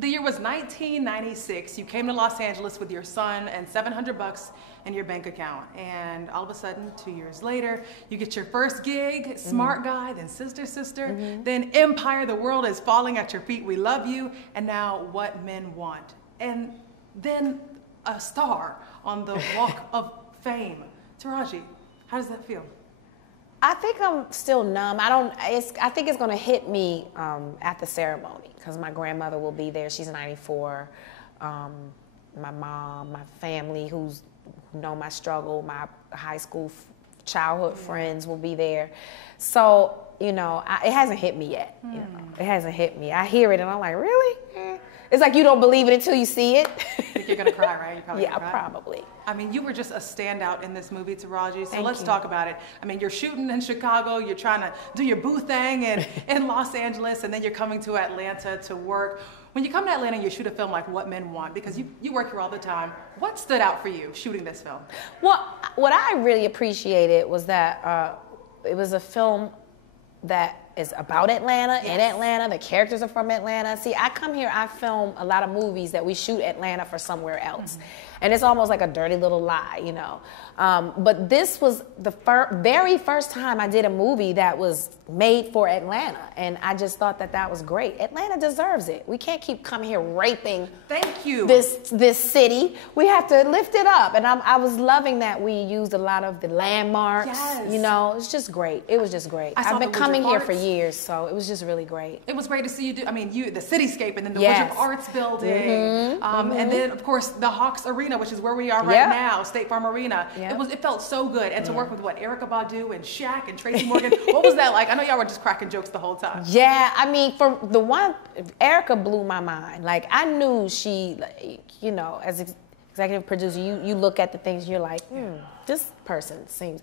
The year was 1996. You came to Los Angeles with your son and $700 in your bank account. And all of a sudden, 2 years later, you get your first gig, Smart Guy, then Sister, then Empire, the world is falling at your feet, we love you, and now What Men Want. And then a star on the Walk of Fame. Taraji, how does that feel? I think I'm still numb. I think it's gonna hit me at the ceremony because my grandmother will be there. She's 94. My mom, my family who know my struggle, my high school, childhood friends will be there. So, you know, it hasn't hit me yet. You know, it hasn't hit me. I hear it and I'm like, really? It's like you don't believe it until you see it. I think you're gonna cry, right? You're probably yeah, probably. I mean, you were just a standout in this movie, Taraji, so let's you. talk about it. I mean, you're shooting in Chicago, you're trying to do your boo thing in Los Angeles, and then you're coming to Atlanta to work. When you come to Atlanta, you shoot a film like What Men Want, because you work here all the time. What stood out for you shooting this film? Well, what I really appreciated was that it was a film that is about Atlanta, in Atlanta, the characters are from Atlanta. See, I come here, I film a lot of movies that we shoot Atlanta for somewhere else. And it's almost like a dirty little lie, you know. But this was the very first time I did a movie that was made for Atlanta. And I just thought that that was great. Atlanta deserves it. We can't keep coming here raping this city. We have to lift it up. And I was loving that we used a lot of the landmarks. Yes. You know, it's just great. It was just great. I've been coming here for years, so it was just really great. It was great to see you do, I mean, the cityscape and then the Woodruff Arts building. And then, of course, the Hawks Arena, which is where we are right now, State Farm Arena. It felt so good. And to work with, Erykah Badu and Shaq and Tracy Morgan. What was that like? I know y'all were just cracking jokes the whole time. Yeah, I mean, for the one, Erykah blew my mind. Like, I knew she, you know, as executive producer, you look at the things, you're like, this person seems.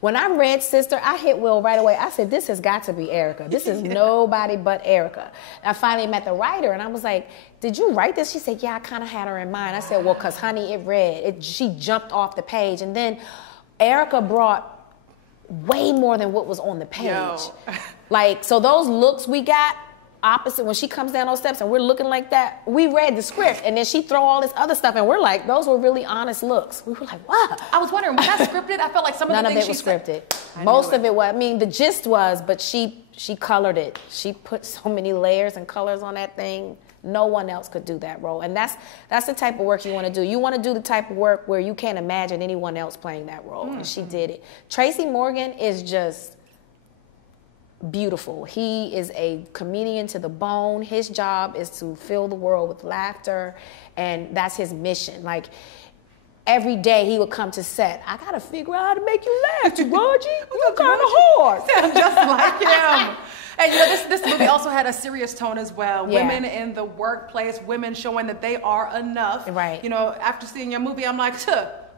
When I read Sister, I hit Will right away. I said, this has got to be Erykah. This is nobody but Erykah. I finally met the writer, and I was like, did you write this? She said, yeah, I kind of had her in mind. I said, well, because, honey, it read. She jumped off the page. And then Erykah brought way more than what was on the page. Like, so those looks we got, opposite when she comes down those steps and we're looking like that, we read the script and then she throw all this other stuff and we're like, those were really honest looks. We were like, what? I was wondering, was that scripted? I felt like some of the things she said. None of it was scripted. Most of it was, I mean, the gist was, but she colored it. She put so many layers and colors on that thing. No one else could do that role. And that's the type of work you want to do. You want to do the type of work where you can't imagine anyone else playing that role. And she did it. Tracy Morgan is just beautiful. He is a comedian to the bone. His job is to fill the world with laughter, and that's his mission. Like, every day he would come to set, I gotta figure out how to make you laugh, Taraji. You're kind of hard. Sound just like him. And you know, this movie also had a serious tone as well. Women in the workplace, women showing that they are enough. Right. You know, after seeing your movie, I'm like,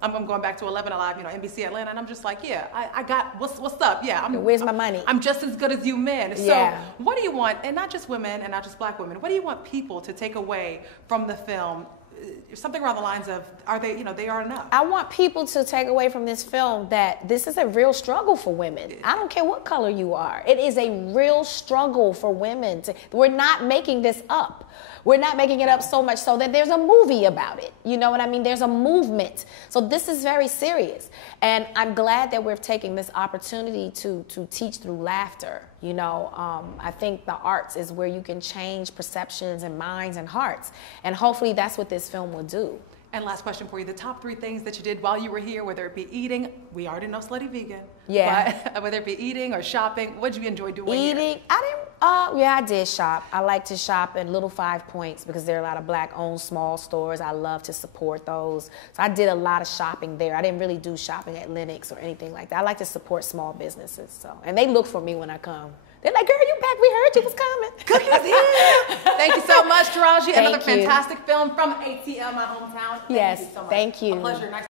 I'm going back to 11 Alive, you know, NBC Atlanta, and I'm just like, yeah, I got, what's up? Yeah, where's my money? I'm just as good as you men. So what do you want, and not just women and not just black women, what do you want people to take away from the film? Something around the lines of, are they, you know, they are enough. I want people to take away from this film that this is a real struggle for women. I don't care what color you are. It is a real struggle for women. We're not making this up. We're not making it up so much so that there's a movie about it. You know what I mean? There's a movement. So this is very serious. And I'm glad that we're taking this opportunity to teach through laughter. You know, I think the arts is where you can change perceptions and minds and hearts. And hopefully that's what this film will do. And last question for you, the top 3 things that you did while you were here, whether it be eating, we already know Slutty Vegan. Yeah. But whether it be eating or shopping, what did you enjoy doing Eating, here? I did shop. I like to shop at Little 5 Points because there are a lot of black-owned small stores. I love to support those. So I did a lot of shopping there. I didn't really do shopping at Lenox or anything like that. I like to support small businesses. So, and they look for me when I come. They're like, girl, you back. We heard you was coming. Cookies here. Thank you so much, Taraji. Another Thank you. fantastic film from ATL, my hometown. Yes, Thank you so much. thank you. A pleasure. Nice